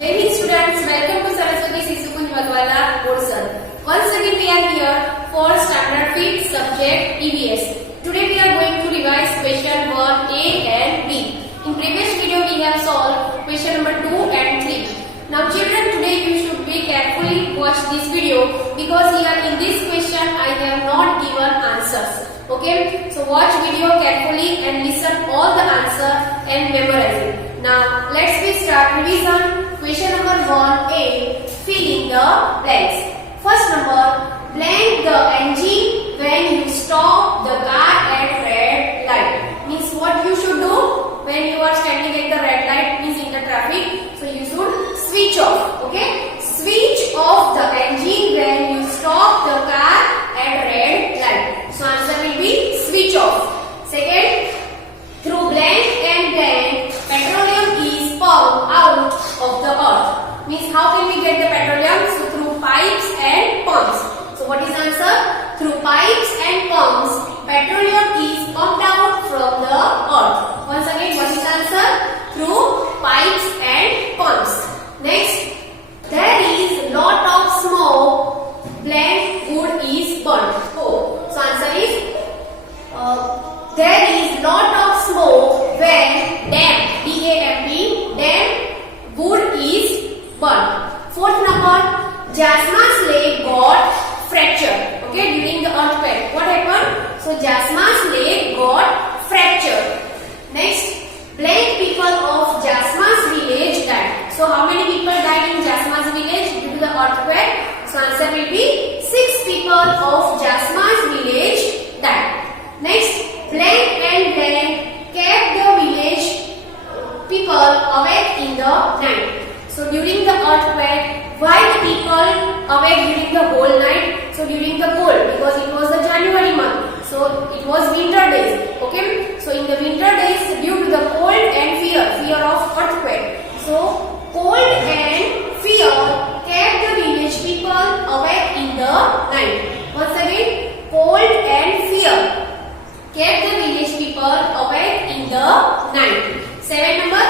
Jai Hind students, welcome to Saraswati Sishu Kunj Magwala course. Once again we are here for standard 5th subject EVS. Today we are going to revise question 1A and B. In previous video we have solved question number 2 and 3. Now children, today you should be carefully watch this video because here in this question I have not given answers. Okay, so watch video carefully and listen all the answer and memorize it. Now let's be start revision. Question number 1A, fill in the blanks. First number, blank the engine when you stop the car at red light. Means what you should do when you are standing at the red light, means in the traffic. So you should switch off. Okay, switch off the engine when you stop the car at red light. So answer will be switch off. Second, through blank and blank, petroleum is pumped out of the earth. Means how can we get the petroleum? So through pipes and pumps. So what is answer? Through pipes and pumps, petroleum is pumped out from the earth. Once again, what is answer? Through pipes and pumps. Next, there is lot of smoke, blank wood is burnt. Oh, so answer is there is lot of smoke when damp, D-A-M-P, damp wood is burnt. Fourth number, Jasma's leg got fractured. Okay, during the earthquake, what happened? So Jasma's leg got fractured. Next, blank people of Jasma's village died. So how many people died in Jasma's village due to the earthquake? So answer will be 6 people of Jasma's village died. Next, blank and blank kept the village people awake in the night. So during the earthquake, why the people awake during the whole night? So during the cold, because it was the January month, so it was winter days. Okay, so in the winter days, due to the cold and fear of earthquake, so cold and fear kept the village people awake in the night. Once again, cold and fear kept the village people awake in the night. 7 number,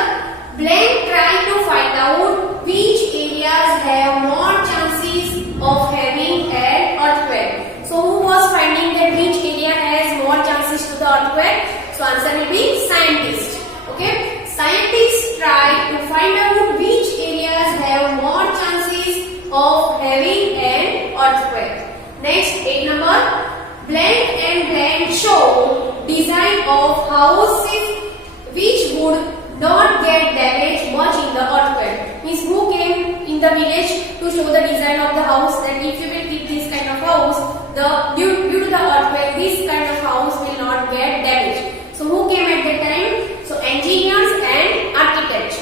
blank try to find out which areas have more chances of having an earthquake. So who was finding that which area has more chances to the earthquake? So answer will be scientist. Okay, scientists try to find out which areas have more chances of having an earthquake. Next, 8 number, blank and blank show design of houses which would not get damaged much in the earthquake. Means who came in the village to show the design of the house, that if you will keep this kind of house, due to the earthquake, this kind of house will not get damaged. So who came at that time? So engineers and architects.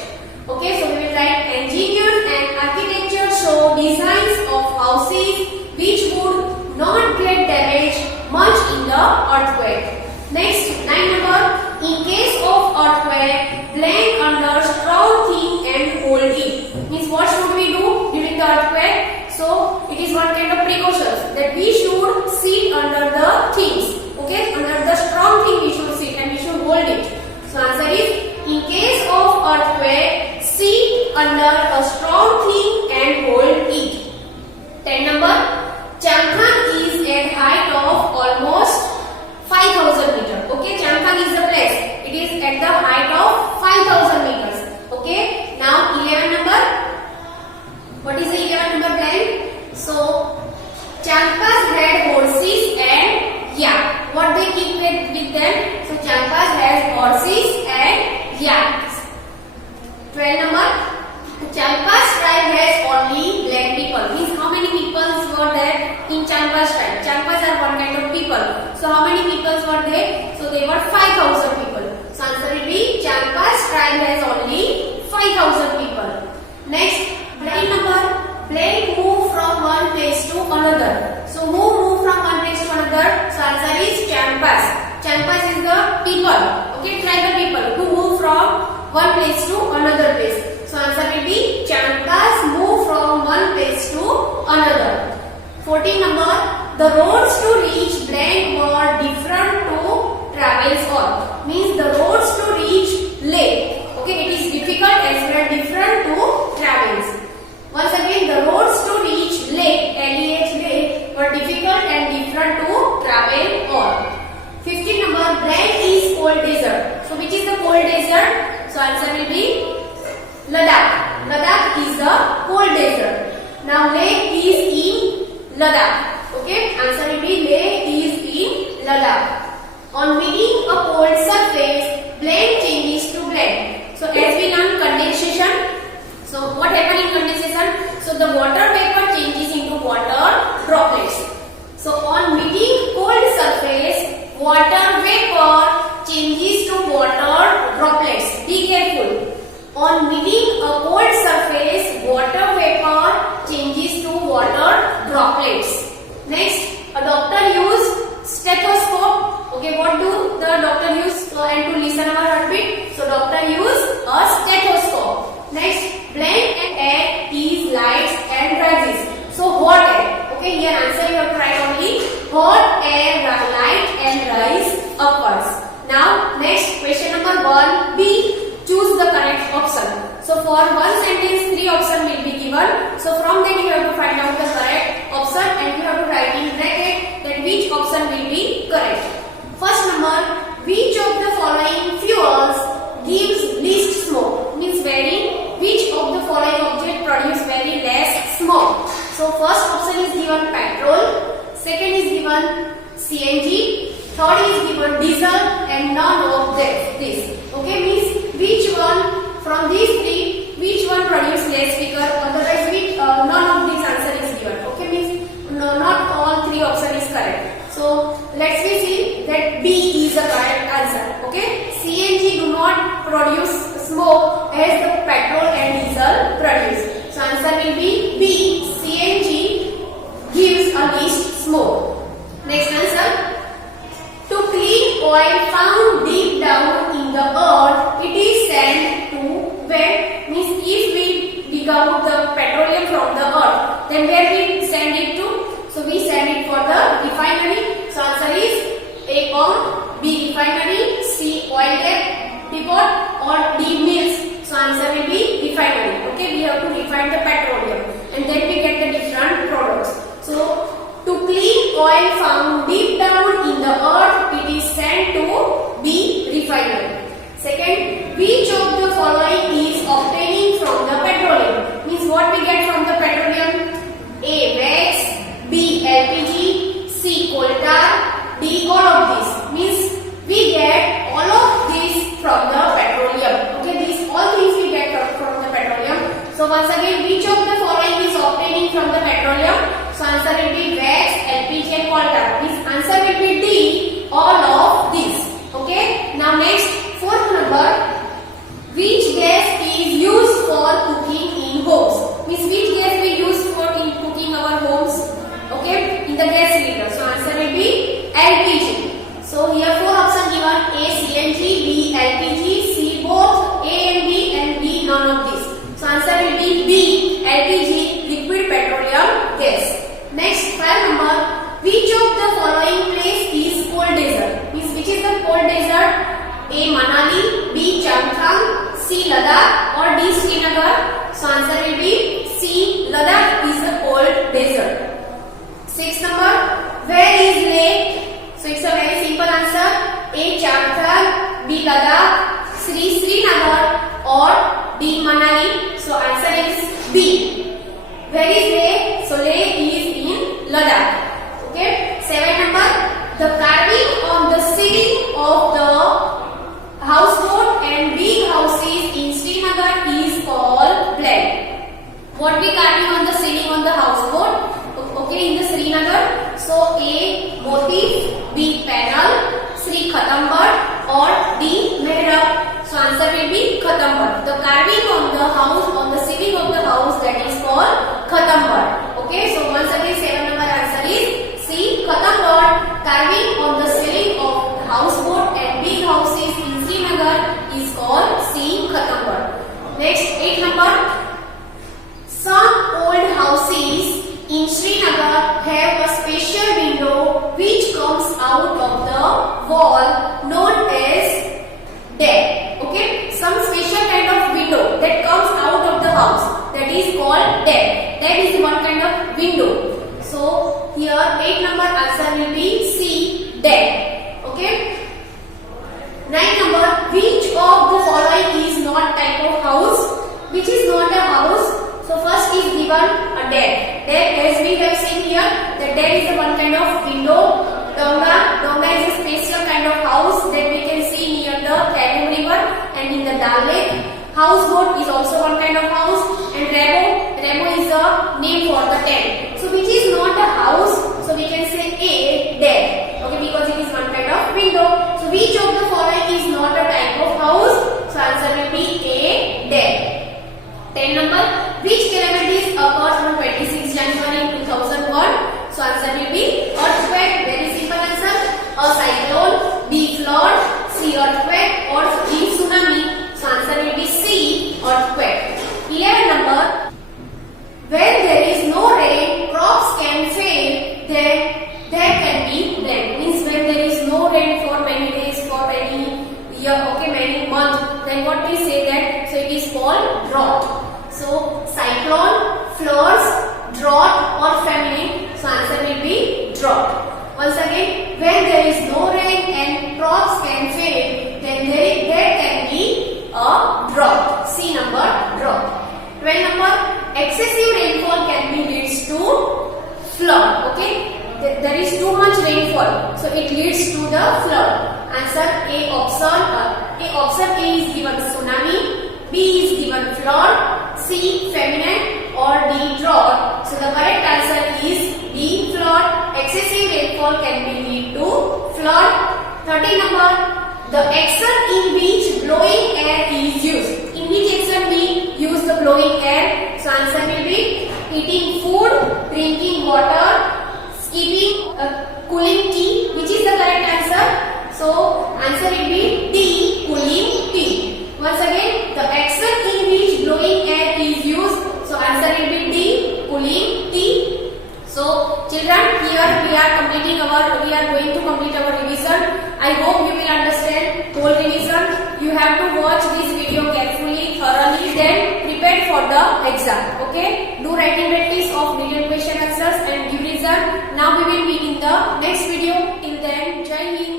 Okay, so we will write engineers and architecture show designs of houses which would not get damaged much in the earthquake. Next, 9 number, in case of earthquake, blank under strong thing and hold it. Means what should we do during the earthquake? So it is one kind of precautions that we should sit under the things. Okay, under the strong thing we should sit and we should hold it. So answer is, in case of earthquake, sit under a strong thing and hold it. 10 number, Changkhang is at height of almost 5,000 meters. Okay, Changkhang is the place. It is at the height of 5,000 meters. Okay, now 11 number. What is the 11 number blank? So, Changpas had horses and yak. What they keep with them? So, Changpas has horses and yaks. 12 number. Changpas tribe has only black people. Means how many people were there in Changpas tribe? Changpas are one kind of people. So how many people were there? So they were 5,000 people. So answer will be Changpas tribe has only 5,000 people. Next, blank number, blank move from one place to another. So who move from one place to another? So answer is Changpas. Changpas is the people. Okay, tribal people who move from one place to another place. So answer will be Changpas move from one place to another. 14 number, the roads to reach blank were different to travels on. Means the roads to reach lake. Okay, it is difficult as well different to travel. cold desert. So which is the cold desert? So answer will be Ladakh. Ladakh is the cold desert. Now Leh is in Ladakh. Okay, answer will be Leh is in Ladakh. On meeting a cold surface, blend changes to blend. So as we learn condensation, so what happens in condensation? So the water vapor changes into water droplets. So on meeting cold surface, water vapor changes to water droplets. Be careful. On meeting a cold surface, water vapor changes to water droplets. Next, a doctor used stethoscope. Okay, what do the doctor use? So, and to listen our heartbeat. So doctor use a stethoscope. Next, blend and air is lights and rises. So hot air. Okay, here answer you have to write only hot air, light and rise upwards. Now next question number 1b. Choose the correct option. So for one sentence, 3 options will be given. So from that you have to find out the correct option and you have to write in bracket that which option will be correct. First number, which of the following fuels gives least smoke? Means which of the following object produce very less smoke? So first option is given petrol, second is given CNG, third is given diesel and none of this. Okay, means which one from these 3, which one produce less figure, otherwise none of these answer is given. Okay, means no, not all 3 options is correct. So let's see that B is the correct answer. Okay, CNG do not produce smoke as the petrol and diesel produce. So answer will be B. CNG gives a least smoke. Next answer. To clean oil found deep down in the earth, it is sent to where? Means if we dig out the petroleum from the earth, then where we send it to? So we send it for the refinery. So answer is A pond, B refinery, C oil depot or D mills. So answer will be refinery. Okay, we have to refine the petroleum and then we get the different products. So to clean oil found deep down in the earth, it is sent to B refinery. Second, which of the following is obtaining from the petroleum? Means what we get from the petroleum? A. Wax, B. LPG, C. coal tar, D. all of this. Means we get all of these from the petroleum. Okay, these all things we get from the petroleum. So once again, which of the following is obtaining from the petroleum? So answer will be wax, LPG and coal tar. This answer will be D, all of these. Okay. Now next, fourth number. Which gas is used for cooking in homes? Means which gas we use for in cooking our homes? Okay, in the gas cylinder. So answer will be LPG. So here 4 options given: A CNG, B LPG, C both A and B, and D none of these. So answer will be B LPG, liquid petroleum gas. Next, 5 number. Which of the following place is cold desert? Means which is the cold desert? A. Manali, B. Changthang, C. Ladakh or D. Srinagar. So answer will be C. Ladakh is a cold desert. 6 number. Where is Leh? So it's a very simple answer. A. Changthang, B. Ladakh, C. Srinagar or D. Manali. So answer is B. Where is Leh? So Leh is in Ladakh. Okay. 7 number. The carving on the ceiling of the houseboat and big houses in Srinagar is called blank. What we carving on the ceiling on the houseboat? Okay, in the Srinagar. So A. motif, B. panel, C. khatambar or D. mehrab. So answer will be khatambar. The carving on the house, on the ceiling of the house, that is called khatambar. Okay, so once again 7 number answer is C. khatambar. Carving on the ceiling of the houseboat and big houses in Srinagar is called C. khatambar. Next, 8 number. Some old houses in Srinagar have a special window which comes out of the wall known as deck. Okay, some special kind of window that comes out of the house, that is called deck. That is one kind of window. So here 8 number answer will be C, deck. Okay. 9 given a deck. Deck, as we have seen here, the deck is one kind of window. Donga is a special kind of house that we can see near the Kalem river and in the Dal Lake. Houseboat is also one kind of house, and Ramo is a name for the tent. So which is not a house, so we can say a deck. Okay, because it is one kind of window. So which of the following is not a type of house? So answer will be a deck. 10 number, which calamities occurred on 26 January 2001? So answer will be earthquake. Very simple answer. A cyclone, B flood, C earthquake, or D tsunami. So answer will be C earthquake. 11 number, when there is no rain, crops can fail. Then there can be drought. Means when there is no rain for many days, for any year, okay, many months, then what we say that? So it is called drought. So cyclone, floods, drought, or famine. So answer will be drought. Once again, when there is no rain and crops can fail, then there can be a drought. C number, drought. 12 number, excessive rainfall can be leads to flood. Okay, there is too much rainfall, so it leads to the flood. Answer A option A is given tsunami, B is given flood, C famine, or D drought. So the correct answer is D flood. Excessive rainfall can be lead to flood. 13 number, the action in which blowing air is used. In which action we use the blowing air? So answer will be eating food, drinking water, skipping, cooling tea. Which is the correct answer? So answer will be D, cooling tea. Once again, the action in which blowing air is used. So answer will be D, cooling tea. So children, here we are going to complete our revision. I hope you will understand whole revision. You have to watch this video carefully, thoroughly, then prepare for the exam. Okay? Do writing practice of written question answers and give reason. Now we will meet in the next video. Till then, Jai Hind.